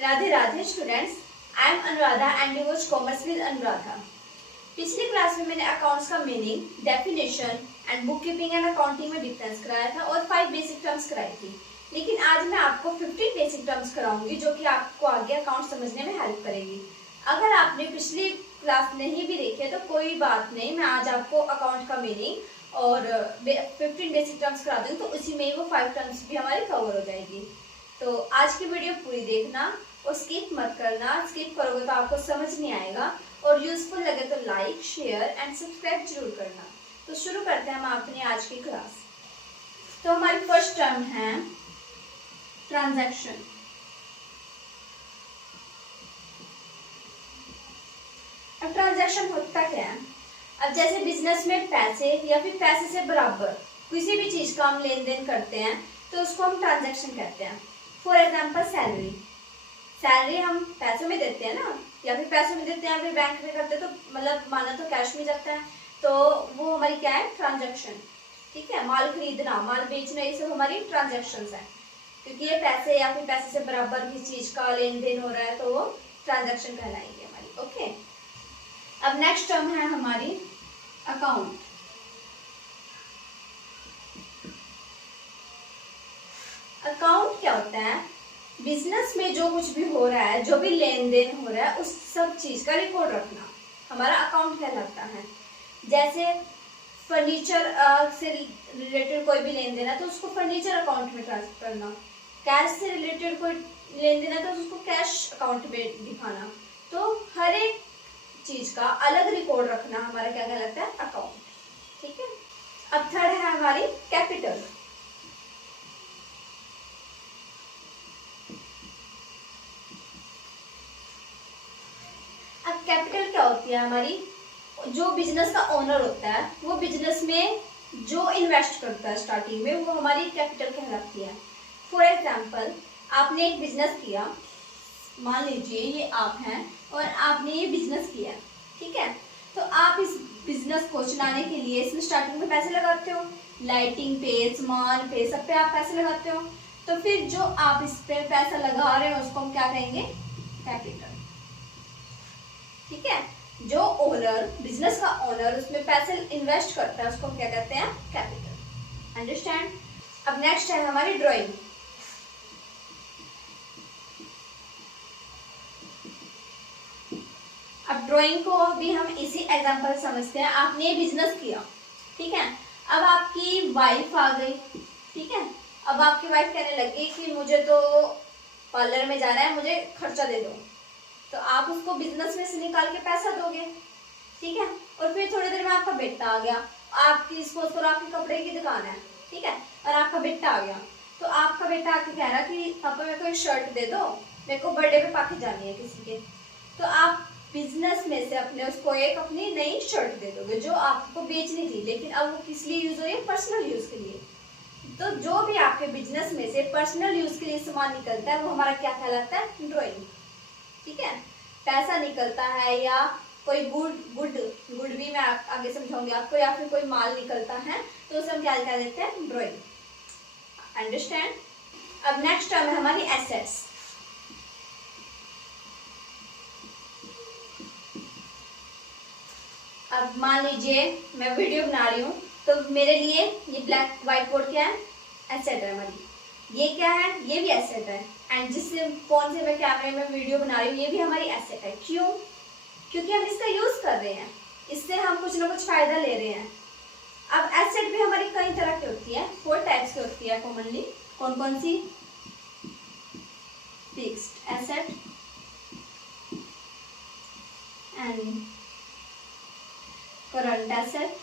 Radhe Radhe students, I am Anuradha and you watch commerce with Anuradha. पिछली class में मैंने अकाउंट्स का meaning, definition and book keeping and accounting में difference कराया था और 5 बेसिक टर्म्स कराई थी। लेकिन आज मैं आपको 15 बेसिक टर्म्स कराऊंगी जो कि आपको आगे अकाउंट समझने में हेल्प करेगी। अगर आपने पिछली क्लास नहीं भी देखी है तो कोई बात नहीं, मैं आज आपको अकाउंट का मीनिंग और 15 बेसिक टर्म्स करा दूंगी, तो उसी में वो 5 टर्म्स भी हमारी कवर हो जाएगी। तो आज की वीडियो पूरी देखना और स्किप मत करना। स्किप करोगे तो आपको समझ नहीं आएगा, और यूजफुल लगे तो लाइक, शेयर एंड सब्सक्राइब जरूर करना। तो शुरू करते हैं हम अपनी आज की क्लास। तो हमारी फर्स्ट टर्म है ट्रांजैक्शन। अब ट्रांजैक्शन होता क्या है? अब जैसे बिजनेस में पैसे या फिर पैसे से बराबर किसी भी चीज का हम लेन देन करते हैं तो उसको हम ट्रांजैक्शन कहते हैं। फॉर एग्जाम्पल सैलरी हम पैसों में देते हैं ना, या फिर पैसों में देते हैं या फिर बैंक में करते हैं, तो मतलब माना तो कैश में जाता है, तो वो हमारी क्या है? ट्रांजैक्शन। ठीक है, माल खरीदना, माल बेचना, ये सब हमारी ट्रांजैक्शंस है, क्योंकि ये पैसे या फिर पैसे से बराबर किसी चीज का लेन देन हो रहा है तो वो ट्रांजैक्शन कहलाएगी हमारी। ओके, अब नेक्स्ट टर्म है हमारी अकाउंट। अकाउंट क्या होता है? बिजनेस में जो कुछ भी हो रहा है, जो भी लेन देन हो रहा है, उस सब चीज का रिकॉर्ड रखना हमारा अकाउंट कहलाता है। जैसे फर्नीचर से रिलेटेड कोई भी लेन देन है तो उसको फर्नीचर अकाउंट में ट्रांसफर करना। कैश से रिलेटेड कोई लेन देन है तो उसको कैश अकाउंट में दिखाना। तो हर एक चीज का अलग रिकॉर्ड रखना हमारा क्या कहलाता है? अकाउंट। ठीक है, अब थर्ड है हमारी कैपिटल। अब कैपिटल क्या होती है हमारी? जो बिजनेस का ओनर होता है वो बिजनेस में जो इन्वेस्ट करता है स्टार्टिंग में, वो हमारी कैपिटल कहलाती है। फॉर एग्जाम्पल, आपने एक बिजनेस किया, मान लीजिए ये आप हैं और आपने ये बिजनेस किया, ठीक है, तो आप इस बिजनेस को चलाने के लिए इसमें स्टार्टिंग में पैसे लगाते हो, लाइटिंग पे, सामान पे, सब पे आप पैसे लगाते हो। तो फिर जो आप इस पे पैसा लगा रहे हो उसको हम क्या कहेंगे? कैपिटल। ठीक है, जो ओनर, बिजनेस का ओनर उसमें पैसे इन्वेस्ट करता है उसको क्या कहते हैं? कैपिटल। अंडरस्टैंड? अब नेक्स्ट है हमारी ड्राइंग। अब ड्राइंग को भी हम इसी एग्जांपल समझते हैं। आपने ये बिजनेस किया, ठीक है, अब आपकी वाइफ आ गई, ठीक है, अब आपकी वाइफ कहने लगी कि मुझे तो पार्लर में जाना है, मुझे खर्चा दे दो, तो आप उसको बिजनेस में से निकाल के पैसा दोगे, ठीक है। और फिर थोड़ी देर में आपका बेटा आ गया, आपकी सपोज करो आपकी कपड़े की दुकान है, ठीक है, और आपका बेटा आ गया, तो आपका बेटा आके कह रहा कि पापा मेरे को एक शर्ट दे दो, मेरे को बर्थडे पे पाके जानी है किसी के, तो आप बिजनेस में से अपने उसको एक अपनी नई शर्ट दे दोगे जो आपको बेचनी थी, लेकिन अब वो किस लिए यूज हो रही है? पर्सनल यूज के लिए। तो जो भी आपके बिजनेस में से पर्सनल यूज के लिए सामान निकलता है वो हमारा क्या कहलाता है? ड्राइंग। ठीक है, पैसा निकलता है या कोई गुड भी मैं आगे समझाऊंगी आपको, या फिर कोई माल निकलता है तो उसे हम क्या कह देते हैं? ड्राइंग। अंडरस्टैंड? अब नेक्स्ट टर्म है हमारी एसेट्स। अब मान लीजिए मैं वीडियो बना रही हूँ तो मेरे लिए ये ब्लैक व्हाइट बोर्ड क्या है? एसेट है हमारी। ये क्या है? ये भी एसेट है। एंड जिस फोन से मैं कैमरे में वीडियो बना रही हूँ ये भी हमारी एसेट है। क्यों? क्योंकि हम इसका यूज कर रहे हैं, इससे हम कुछ ना कुछ फायदा ले रहे हैं। अब एसेट भी हमारी कई तरह की होती है, 4 टाइप्स की होती है कॉमनली। कौन कौन सी? Fixed asset and current asset,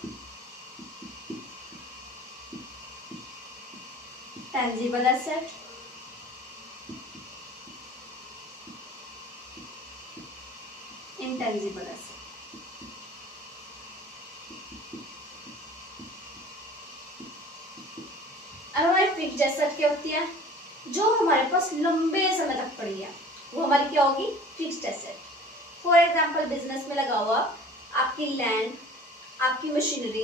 tangible asset, intangible asset. अब हमारी फिक्स्ड एसेट क्या होती है? जो हमारे पास लंबे समय तक पड़ी है वो हमारी क्या होगी? Fixed asset. For example, business में लगा हुआ आपकी लैंड, आपकी मशीनरी,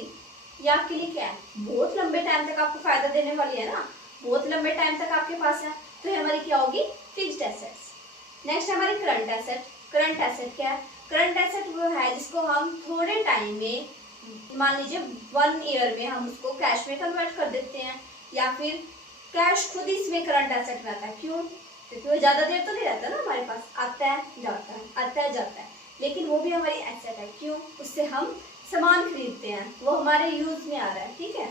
ये आपके लिए क्या है? बहुत लंबे टाइम तक आपको फायदा देने वाली है ना, बहुत लंबे टाइम तक आपके पास है, तो ये हमारी क्या होगी? Fixed assets. नेक्स्ट हमारी करंट एसेट। करंट एसेट क्या है? करंट एसेट वो है जिसको हम थोड़े टाइम में, मान लीजिए 1 ईयर में हम उसको कैश में कन्वर्ट कर देते हैं, या फिर कैश खुद इसमें करंट एसेट रहता है। क्यों? क्योंकि वो ज्यादा देर तो नहीं रहता ना हमारे पास, आता है जाता है, आता है जाता है, लेकिन वो भी हमारी एसेट है। क्यों? उससे हम सामान खरीदते हैं, वो हमारे यूज में आ रहा है, ठीक है,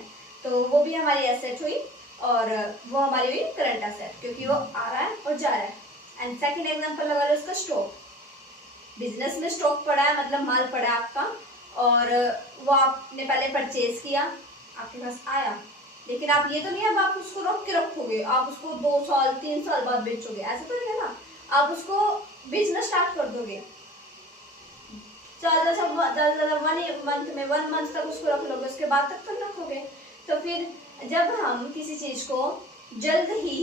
तो वो भी हमारी एसेट हुई और वो हमारी हुई करंट एसेट, क्योंकि वो आ रहा है और जा रहा है। एंड सेकंड एग्जांपल लगा लो उसका स्टॉक। बिजनेस में स्टॉक पड़ा है, मतलब माल पड़ा है आपका, और वो आपने पहले परचेज किया, आपके पास आया, लेकिन आप ये तो नहीं अब आप उसको रख के रखोगे, आप उसको 2 साल 3 साल बाद बेचोगे, ऐसा तो नहीं है ना। आप उसको बिजनेस स्टार्ट कर दोगे, ज्यादा से ज्यादा 1 मंथ तक उसको रख लोगे, उसके बाद तक तो रखोगे। तो फिर जब हम किसी चीज को जल्द ही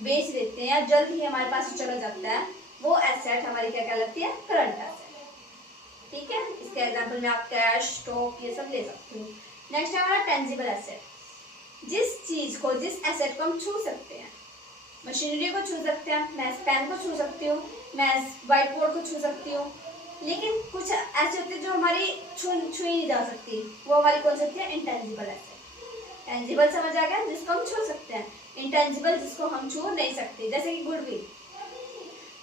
बेच देते हैं या जल्द ही हमारे पास चला जाता है, वो एसेट हमारी क्या कहलाती है? करंट एसेट, ठीक है। इसके एग्जांपल में आप कैश, स्टॉक ये सब ले सकते हो। नेक्स्ट है हमारा टेंजिबल एसेट। जिस चीज को, जिस एसेट को हम छू सकते हैं, मशीनरी को छू सकते हैं, मैं पेन को छू सकती हूँ, मैं व्हाइट बोर्ड को छू सकती हूँ, लेकिन कुछ ऐसे होते हैं जो हमारी छुई नहीं जा सकती, वो हमारी कौन सी होती है? Intangible asset. टेंजिबल समझ आ गया, जिसको हम छू सकते हैं, इंटेंजिबल जिसको हम छू नहीं सकते, जैसे कि गुडविल।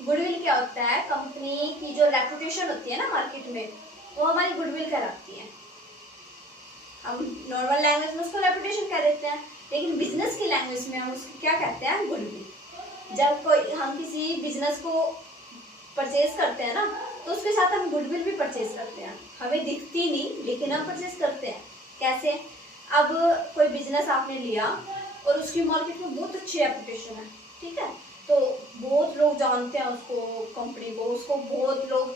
गुडविल क्या होता है? कंपनी की जो रेपुटेशन होती है ना मार्केट में, वो हमारी गुडविल कहलाती है। हम नॉर्मल लैंग्वेज में उसको रेपुटेशन कह देते हैं, लेकिन बिजनेस की लैंग्वेज में हम उसको क्या कहते हैं? गुडविल। जब कोई हम किसी बिजनेस को परचेज करते हैं ना, तो उसके साथ हम गुडविल भी परचेज करते हैं। हमें दिखती नहीं, लेकिन हम परचेज करते हैं। कैसे? अब कोई बिजनेस आपने लिया और उसकी मार्केट में बहुत अच्छी रेपुटेशन है, ठीक है, तो बहुत लोग जानते हैं उसको, कंपनी को, उसको बहुत लोग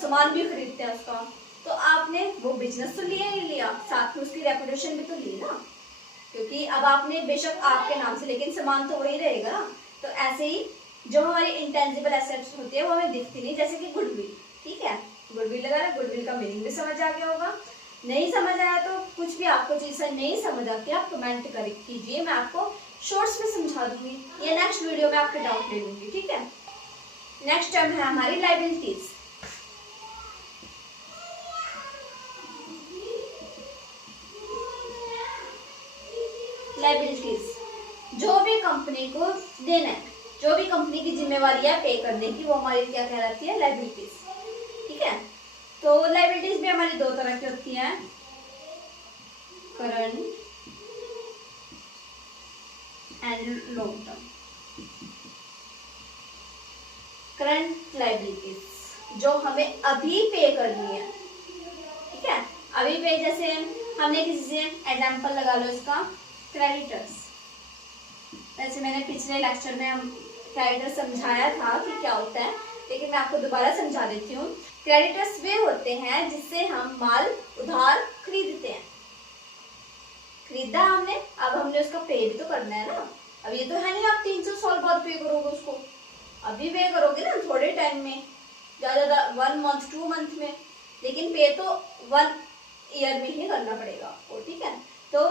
सामान भी खरीदते हैं उसका, तो आपने वो बिजनेस तो लिया ही लिया, साथ में उसकी रेपुटेशन भी तो ली ना, क्योंकि अब आपने बेशक आपके नाम से, लेकिन सामान तो वही रहेगा ना। तो ऐसे ही जो हमारी इंटेंजिबल एसेट्स होती है वो हमें दिखती नहीं, जैसे कि गुडविल, ठीक है। गुडविल लगा, गुडविल का मीनिंग भी समझ आ गया होगा। नहीं समझ आया तो कुछ भी आपको चीज नहीं समझ आती, आप कमेंट कीजिए, मैं आपको शॉर्ट्स में समझा दूंगी, या नेक्स्ट वीडियो में आपके डाउट ले लूंगी, ठीक है। नेक्स्ट टर्म है हमारी लायबिलिटीज। लायबिलिटीज जो भी कंपनी को देना है, जो भी कंपनी की जिम्मेवारी है पे करने की, वो हमारी क्या कहलाती है? लायबिलिटीज, ठीक है। तो लायबिलिटीज भी हमारी 2 तरह की होती हैं, current and long term. Current liabilities जो हमें अभी पे करनी है, ठीक है, अभी पे, जैसे हमने किसी से, एग्जांपल लगा लो इसका, क्रेडिटर्स। वैसे मैंने पिछले लेक्चर में हम क्रेडिटर्स समझाया था कि क्या होता है, लेकिन मैं आपको दोबारा समझा देती हूँ। क्रेडिटर्स वे होते हैं जिससे हम माल उधार खरीदते हैं। खरीदा हमने, अब हमने उसका पे भी तो करना है ना। अब ये तो है नहीं आप 300 साल बाद पे करोगे उसको, अभी पे करोगे ना थोड़े टाइम में, ज्यादा 1 मंथ 2 मंथ में, लेकिन पे तो 1 ईयर में ही करना पड़ेगा आपको, ठीक है। तो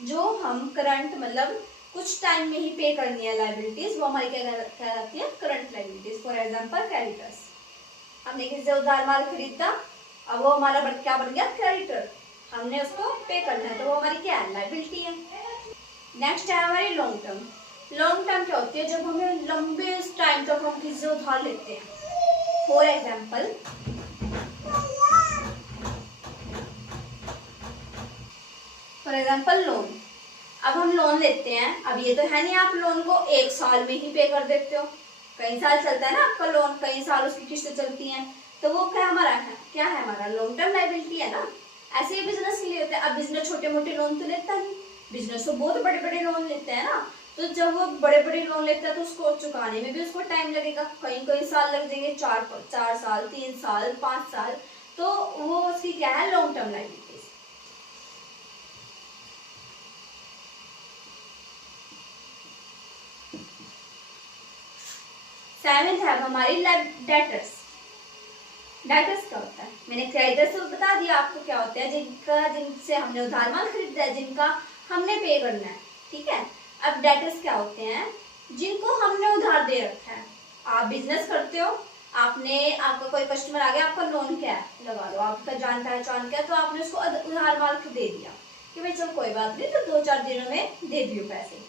जो हम करंट, मतलब कुछ टाइम में ही पे करनी है लायबिलिटीज, वो हमारी क्या कहलाती है? Current liabilities. For example creditors, हमने किसी से उधार माल खरीदा, अब वो हमारा क्या बन गया? क्रेडिटर, हमने उसको पे करना है, तो वो हमारी क्या है? लायबिलिटी है। नेक्स्ट है हमारी लॉन्ग टर्म। लॉन्ग टर्म क्या होती है? जब हमें लंबे टाइम तक हम किसी से उधार लेते हैं। For example, loan. अब हम लोन लेते हैं, अब ये तो है नहीं आप लोन को 1 साल में ही पे कर देते हो, कई साल चलता है ना आपका लोन, कई साल उसकी किस्तें चलती हैं, तो वो क्या हमारा है? क्या है हमारा? लॉन्ग टर्म लायबिलिटी है ना। ऐसे ही बिजनेस के लिए होता है। अब बिजनेस छोटे मोटे लोन तो लेता नहीं, बिजनेस तो बहुत बड़े बड़े लोन लेते हैं ना, तो जब वो बड़े बड़े लोन लेता है तो उसको चुकाने में भी उसको टाइम लगेगा, कई साल लग जाएंगे, 4 साल 3 साल 5 साल, तो वो उसकी क्या है? Long term liability. सेवेंथ है हमारी डेटर्स। डेटर्स क्या होता है? मैंने क्रेडिटर्स तो बता दिया आपको क्या होता है, जिनसे हमने उधार माल खरीदा है, जिनका हमने पे करना है, ठीक है। अब डेटर्स क्या होते हैं? जिनको हमने उधार दे रखा है, आप बिजनेस करते हो, आपने आपका कोई कस्टमर आ गया, आपका लोन क्या है लगा लो, आपका जान पहचान क्या, तो आपने उसको उधार माल दे दिया कि भाई चलो कोई बात नहीं, तो 2-4 दिनों में दे दियो पैसे,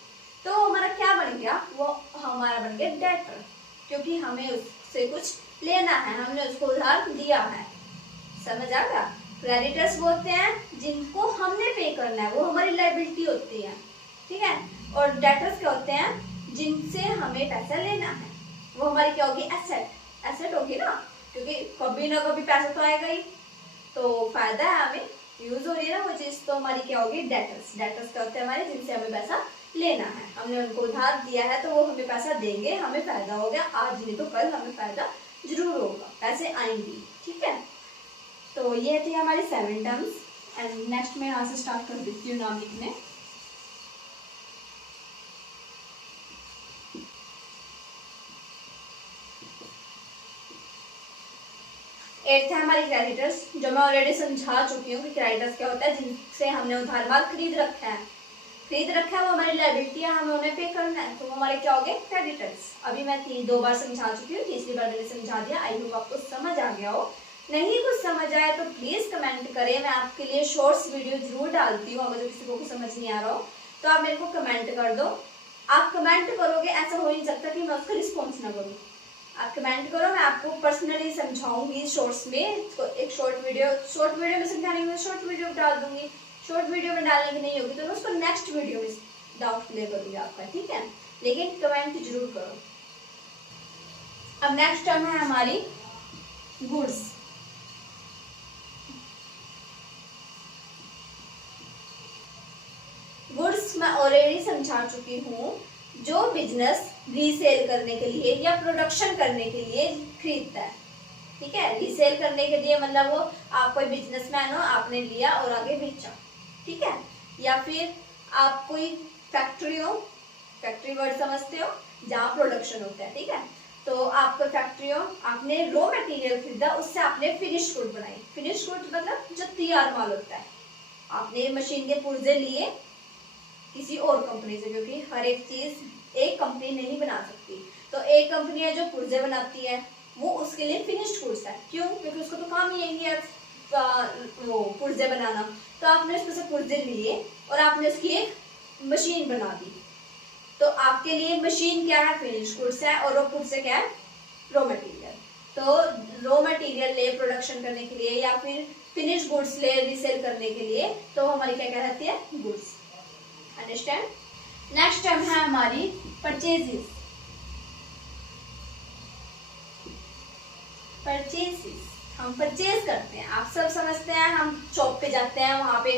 तो हमारा क्या बन गया, वो हमारा बन गया डेटर, क्योंकि हमें उससे कुछ लेना है, हमने उसको उधार दिया है। समझ आ गया। क्रेडिटर्स वो होते हैं जिनको हमने पे करना है, वो हमारी लायबिलिटी होती है, ठीक है। और डेटर्स क्या होते हैं, जिनसे हमें पैसा लेना है, वो हमारी क्या होगी, एसेट। एसेट होगी ना, क्योंकि कभी ना कभी पैसा तो आएगा ही, तो फायदा है हमें, यूज हो रही है ना वो चीज, तो हमारी क्या होगी, डेटर्स। डेटर्स क्या होते हैं हमारे, जिनसे हमें पैसा लेना है, हमने उनको उधार दिया है, तो वो हमें पैसा देंगे, हमें फायदा हो गया, आज नहीं तो कल हमें फायदा जरूर होगा, पैसे आएंगे, ठीक है। तो ये थी हमारी 7 टर्म्स, एंड नेक्स्ट मैं यहाँ से स्टार्ट कर देती हूँ नाम लिखने। एट है हमारी क्रेडिटर्स, जो मैं ऑलरेडी समझा चुकी हूँ कि क्रेडिटर्स क्या होता है, जिनसे हमने उधार माल खरीद रखा है, वो हमारी लायबिलिटी है, हमें उन्हें पे करना है, तो वो हमारे क्या हो गए, क्रेडिटर्स। अभी मैं 2 बार समझा चुकी हूँ, तीसरी बार मैंने समझा दिया, आई होप आपको समझ आ गया हो। नहीं कुछ समझ आया तो प्लीज कमेंट करें, मैं आपके लिए शॉर्ट्स वीडियो जरूर डालती हूँ, अगर किसी को समझ नहीं आ रहा हो तो आप मेरे को कमेंट कर दो। आप कमेंट करोगे, ऐसा हो नहीं सकता कि मैं उसका रिस्पॉन्स ना करूँ, आप कमेंट करो, मैं आपको पर्सनली समझाऊंगी शॉर्ट्स में, तो एक शॉर्ट वीडियो में समझाने के शॉर्ट वीडियो डाल दूंगी, शॉर्ट वीडियो में डालने की नहीं होगी तो मैं उसको नेक्स्ट वीडियो में डाउट क्लियर करूंगी आपका, ठीक है, लेकिन कमेंट जरूर करो। अब नेक्स्ट टर्म है हमारी गुड्स। गुड्स मैं ऑलरेडी समझा चुकी हूँ, जो बिजनेस रीसेल करने के लिए या प्रोडक्शन करने के लिए खरीदता है, ठीक है। रीसेल करने के लिए मतलब वो आप कोई बिजनेसमैन हो, आपने लिया और आगे बेचा, ठीक है। या फिर आप कोई फैक्ट्री हो, फैक्ट्री वर्ड समझते हो, जहाँ प्रोडक्शन होता है, ठीक है। तो आपको फैक्ट्री हो, आपने रॉ मटेरियल खरीदा, उससे आपने फिनिश गुड बनाई। फिनिश गुड मतलब जो तैयार माल होता है, आपने मशीन के पुर्जे लिए किसी और कंपनी से, क्योंकि हर एक चीज एक कंपनी नहीं बना सकती, तो एक कंपनी है जो पुर्जे बनाती है, वो उसके लिए फिनिश्ड गुड्स है। क्यों? क्योंकि उसको तो काम ही यही है वो पुर्जे बनाना, तो आपने उसमें से पुर्जे लिए और आपने उसकी एक मशीन बना दी, तो आपके लिए मशीन क्या है, फिनिश्ड गुड्स है, और वो पुर्जे क्या है, रॉ मटेरियल। तो रॉ मटेरियल ले प्रोडक्शन करने के लिए या फिर फिनिश गुड्स ले रीसेल करने के लिए, तो हमारी क्या कहलाती है, गुड्स। अंडरस्टैंड। नेक्स्ट टर्म है हमारी परचेजेस। परचेजेस हम परचेज करते हैं, आप सब समझते हैं, हम शॉप पे जाते हैं, वहां पे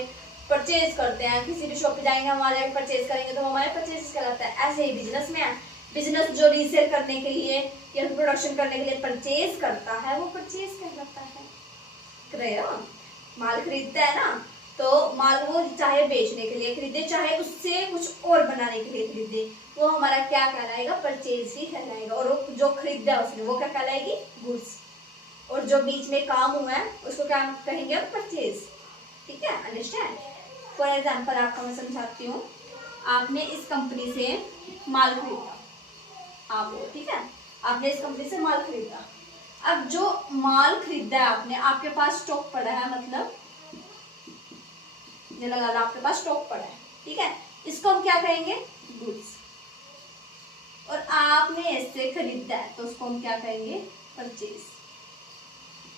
परचेज करते हैं, किसी भी शॉप पे जाएंगे, हमारे परचेज करेंगे, तो हमारे परचेज कहलाता है। ऐसे ही बिजनेस में है, बिजनेस जो रीसेल करने के लिए या प्रोडक्शन करने के लिए परचेज करता है, वो परचेज कहलाता है। माल खरीदता है ना, तो माल वो चाहे बेचने के लिए खरीदे, चाहे उससे कुछ और बनाने के लिए खरीदे, वो हमारा क्या कहलाएगा, परचेज ही कहलाएगा। और वो जो खरीदा उसने, वो क्या कहलाएगी, गुड्स। और जो बीच में काम हुआ है उसको क्या कहेंगे, परचेज, ठीक है। अंडरस्टैंड। फॉर एग्जाम्पल आपको मैं समझाती हूँ, आपने इस कंपनी से माल खरीदा, आप हो, ठीक है, आपने इस कंपनी से माल खरीदा। अब जो माल खरीदा है आपने, आपके पास स्टॉक पड़ा है, मतलब ये लगा लो आपके पास स्टॉक पड़ा है, ठीक है, इसको हम क्या कहेंगे, गुड्स। और आपने इससे खरीदा है, तो उसको हम क्या कहेंगे, परचेज।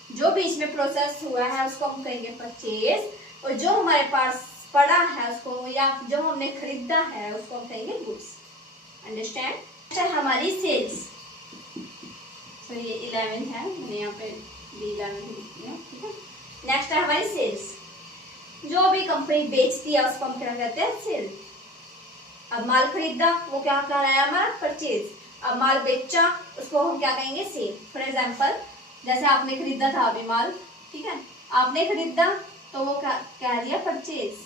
जो बीच में प्रोसेस हुआ है उसको हम कहेंगे परचेज, और जो हमारे पास पड़ा है उसको, या जो हमने खरीदा है उसको हम कहेंगे गुड्स। अंडरस्टैंड। अच्छा, हमारी सेल्स, तो ये 11 है, मैंने यहाँ पे B11 लिखती हूँ, ठीक है। नेक्स्ट है हमारी सेल्स, जो भी कंपनी बेचती है उसको हम क्या कहते हैं, सेल। अब माल खरीदा, वो क्या कहलाया हमारा, परचेज। अब माल बेचा, उसको हम क्या कहेंगे, सेल। फॉर एग्जाम्पल, जैसे आपने खरीदा था अभी माल, ठीक है, आपने खरीदा तो वो क्या कह दिया, परचेज।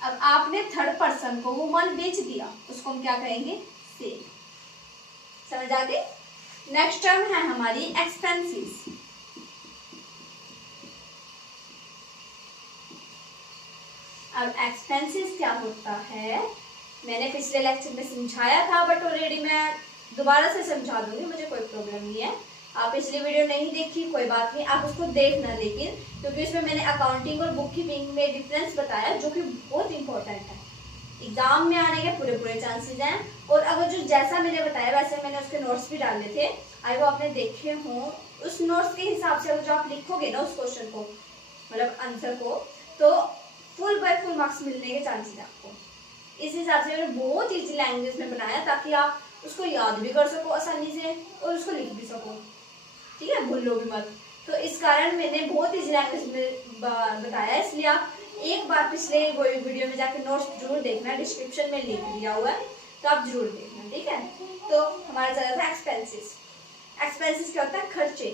अब आपने थर्ड पर्सन को वो माल बेच दिया, उसको हम क्या कहेंगे, सेल। समझ आ गई। नेक्स्ट टर्म है हमारी एक्सपेंसेस। अब एक्सपेंसेस क्या होता है, मैंने पिछले लेक्चर में समझाया था, बट ऑलरेडी मैं दोबारा से समझा दूंगी, मुझे कोई प्रॉब्लम नहीं है। आप पिछली वीडियो नहीं देखी कोई बात नहीं, आप उसको देखना, लेकिन क्योंकि उसमें मैंने अकाउंटिंग और बुक कीपिंग में डिफरेंस बताया जो कि बहुत इंपॉर्टेंट है, एग्जाम में आने के पूरे पूरे चांसेस हैं। और अगर जो जैसा मैंने बताया वैसे मैंने उसके नोट्स भी डाले थे, आई वो आपने देखे हों, उस नोट्स के हिसाब से अगर जो आप लिखोगे ना उस क्वेश्चन को, मतलब आंसर को, तो फुल बाय फुल मार्क्स मिलने के चांसेस है आपको। इस हिसाब से मैंने बहुत ईजी लैंग्वेज में बनाया ताकि आप उसको याद भी कर सको आसानी से और उसको लिख भी सको, ठीक है, भूलो भी मत। तो इस कारण मैंने बहुत ईजी लैंग्वेज में बताया, इसलिए आप एक बार पिछले वीडियो में जाकर नोट्स जरूर देखना, डिस्क्रिप्शन में लिंक दिया हुआ है, तो आप जरूर देखना, ठीक है। तो हमारा चल रहा था एक्सपेंसेस। एक्सपेंसेस क्या होता है? खर्चे।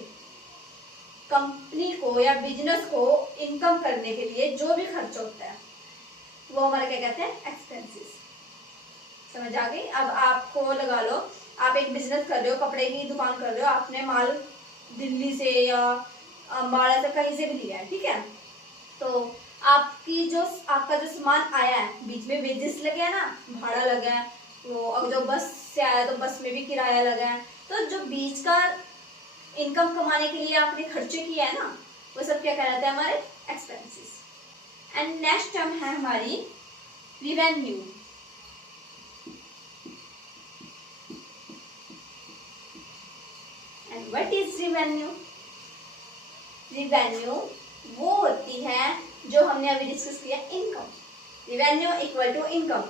कंपनी को या बिजनेस को इनकम करने के लिए जो भी खर्च होता है वो हमारे क्या कहते हैं? एक्सपेंसेस। समझ आ गई? अब आपको लगा लो आप एक बिजनेस कर रहे हो, कपड़े की दुकान कर रहे हो, आपने माल दिल्ली से या अम्बाड़ा से कहीं से भी लिया है, ठीक है। तो आपका जो सामान आया है, बीच में वेजेस लगे हैं ना, भाड़ा लगा है, वो अगर जो बस से आया तो बस में भी किराया लगा है, तो जो बीच का इनकम कमाने के लिए आपने खर्चे किया है ना, वो सब क्या कहलाता है? हमारे एक्सपेंसेस। एंड नेक्स्ट टर्म है हमारी revenue. And what is revenue? Revenue वो होती है जो हमने अभी डिस्कस किया, income. Revenue equal to income.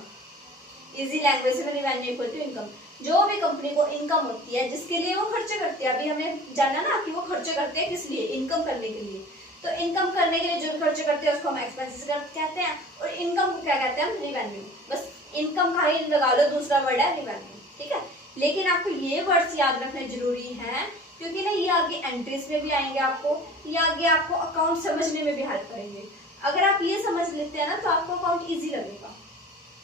Easy language में रिवेन्यू इक्वल टू इनकम। जो भी कंपनी को इनकम होती है जिसके लिए वो खर्चे करते हैं, अभी हमने जाना ना कि वो खर्चे करते हैं किस लिए? इनकम करने के लिए। तो इनकम करने के लिए जो भी खर्चे करते हैं उसको हम एक्सपेंसेस कहते हैं, और इनकम को क्या कहते हैं? हम रिवेन्यू। बस इनकम का ही लगा लो, दूसरा वर्ड है रिवेन्यू, ठीक है। लेकिन आपको ये वर्ड्स याद रखने जरूरी है, क्योंकि ना ये आगे एंट्रीज में भी आएंगे आपको, ये आगे आपको अकाउंट समझने में भी हेल्प करेंगे। अगर आप ये समझ लेते हैं ना तो आपको अकाउंट इजी लगेगा,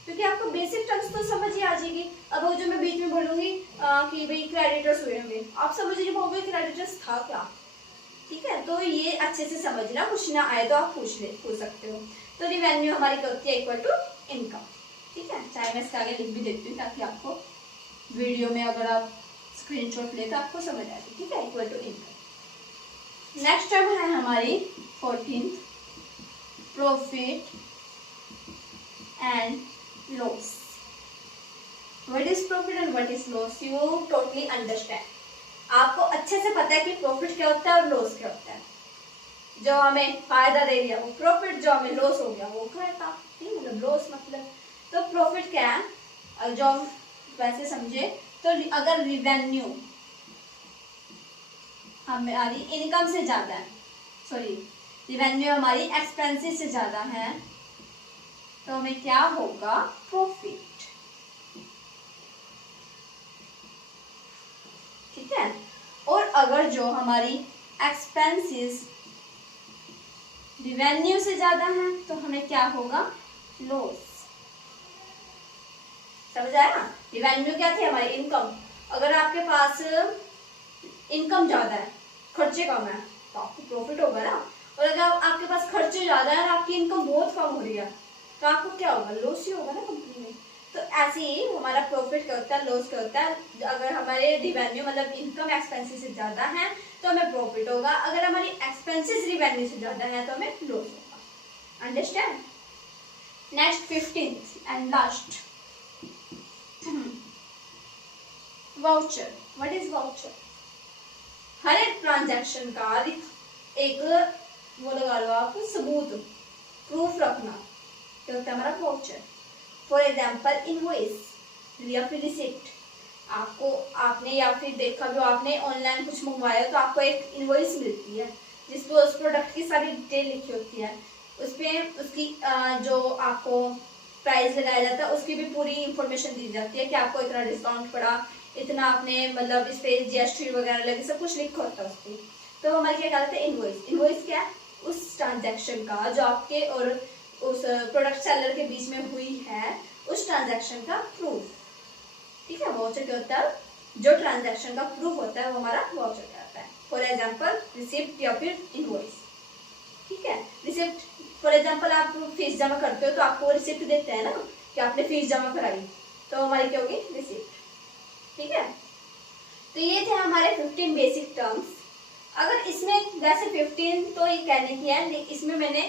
क्योंकि आपको बेसिक टर्म्स तो समझ ही आ जाएगी। अब वो जो मैं बीच में बोलूंगी कि भाई क्रेडिटर्स हुए होंगे, आप समझ नहीं पाओगे क्रेडिटर्स था क्या, ठीक है। तो ये अच्छे से समझना, कुछ ना आए तो आप पूछ सकते हो। तो रिवेन्यू हमारी क्या होती है? इक्वल टू इनकम, ठीक है। चाहे मैं इसके आगे लिख भी देती हूँ ताकि आपको वीडियो में अगर आप स्क्रीनशॉट ले तो आपको समझ आएगी, ठीक है। Equal to income. Next term है हमारी 14th, profit and loss. What is profit and what is loss? You totally understand. आपको अच्छे से पता है कि प्रॉफिट क्या होता है और लॉस क्या होता है। जो हमें फायदा दे दिया वो प्रॉफिट, जो हमें लॉस हो गया वो घाटा, ठीक, मतलब लॉस मतलब। तो प्रॉफिट क्या है? जो हम वैसे समझे तो अगर रिवेन्यू हमारी इनकम से ज्यादा है, सॉरी रिवेन्यू हमारी एक्सपेंसेस से ज्यादा है, तो हमें क्या होगा? प्रॉफिट, ठीक है। और अगर जो हमारी एक्सपेंसेस रिवेन्यू से ज्यादा है तो हमें क्या होगा? लॉस। समझ आया ना? रिवेन्यू क्या थी? हमारी इनकम। अगर आपके पास इनकम ज्यादा है, खर्चे कम है, तो आपको प्रॉफिट होगा ना। और अगर आपके पास खर्चे ज्यादा है और आपकी इनकम बहुत कम हो रही है तो आपको क्या होगा? लॉस ही होगा ना कंपनी में। तो ऐसे ही हमारा प्रॉफिट क्या होता है, लॉस क्या होता है। अगर हमारे रिवेन्यू मतलब इनकम एक्सपेंसेस से ज्यादा है तो हमें प्रॉफिट होगा, अगर हमारी एक्सपेंसेस रिवेन्यू से ज्यादा है तो हमें लॉस होगा। Understand? Next 15th and last, voucher. What is voucher? हर एक ट्रांजैक्शन का एक वो लगा लो आप सबूत, प्रूफ रखना, क्या होता है हमारा वाउचर। फॉर एग्जाम्पल इनवॉइस या फिर रिसिप्ट। आपने या फिर देखा भी आपने ऑनलाइन कुछ मंगवाया तो आपको एक इनवॉइस मिलती है जिसपे उस प्रोडक्ट की सारी डिटेल लिखी होती है, उसपे उसकी जो आपको प्राइस लगाया जाता है उसकी भी पूरी इंफॉर्मेशन दी जाती है कि आपको इतना डिस्काउंट पड़ा, इतना आपने मतलब इस पे जीएसटी वगैरह लगे, सब कुछ लिखा होता है उस पर। तो हमारे क्या कहते हैं? इनवॉइस। इनवॉइस क्या है? उस ट्रांजैक्शन का जो आपके और उस प्रोडक्ट सेलर के बीच में हुई है, उस ट्रांजैक्शन का प्रूफ, ठीक है। वाउचर क्या होता है? जो ट्रांजैक्शन का प्रूफ होता है वो हमारा वाउचर कहलाता है। फॉर एग्जांपल रिसिप्ट या फिर इनवॉइस, ठीक है। रिसिप्ट फॉर एग्जांपल आप फीस जमा करते हो तो आपको रिसिप्ट देते हैं ना कि आपने फीस जमा कराई, तो हमारी क्या होगी? रिसिप्ट, ठीक है। तो ये थे हमारे 15 बेसिक टर्म्स। अगर इसमें वैसे 15 तो ये कहने की है, लेकिन इसमें मैंने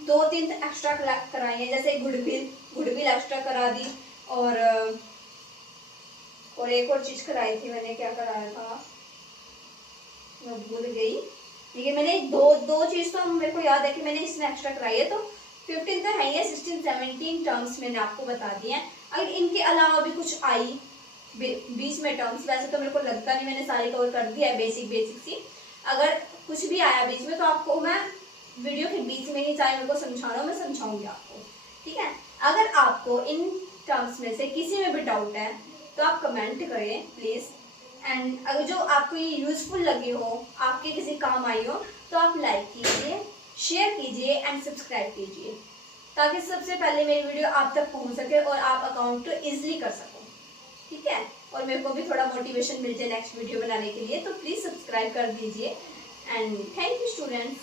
2-3 एक्स्ट्रा कराई है, जैसे गुडविल एक्स्ट्रा करा दी, और एक और चीज कराई थी मैंने, क्या कराया था मैं भूल गई, लेकिन मैंने दो चीज तो मेरे को याद है कि मैंने इसमें एक्स्ट्रा कराई है। तो 15 तो है ही है, 16-17 टर्म्स मैंने आपको बता दिए हैं। अगर इनके अलावा भी कुछ आई बीच में टर्म्स, वैसे तो मेरे को लगता नहीं, मैंने सारी कवर कर दिया है बेसिक सी। अगर कुछ भी आया बीच में तो आपको मैं वीडियो के बीच में ही, चाहे मेरे को समझाना हो मैं समझाऊंगी आपको, ठीक है। अगर आपको इन टर्म्स में से किसी में भी डाउट है तो आप कमेंट करें प्लीज, एंड अगर जो आपको ये यूजफुल लगे हो, आपके किसी काम आई हो, तो आप लाइक कीजिए, शेयर कीजिए एंड सब्सक्राइब कीजिए, ताकि सबसे पहले मेरी वीडियो आप तक पहुंच सके और आप अकाउंट इजीली कर सको, ठीक है। और मेरे को भी थोड़ा मोटिवेशन मिल जाए नेक्स्ट वीडियो बनाने के लिए, तो प्लीज सब्सक्राइब कर दीजिए एंड थैंक यू स्टूडेंट्स।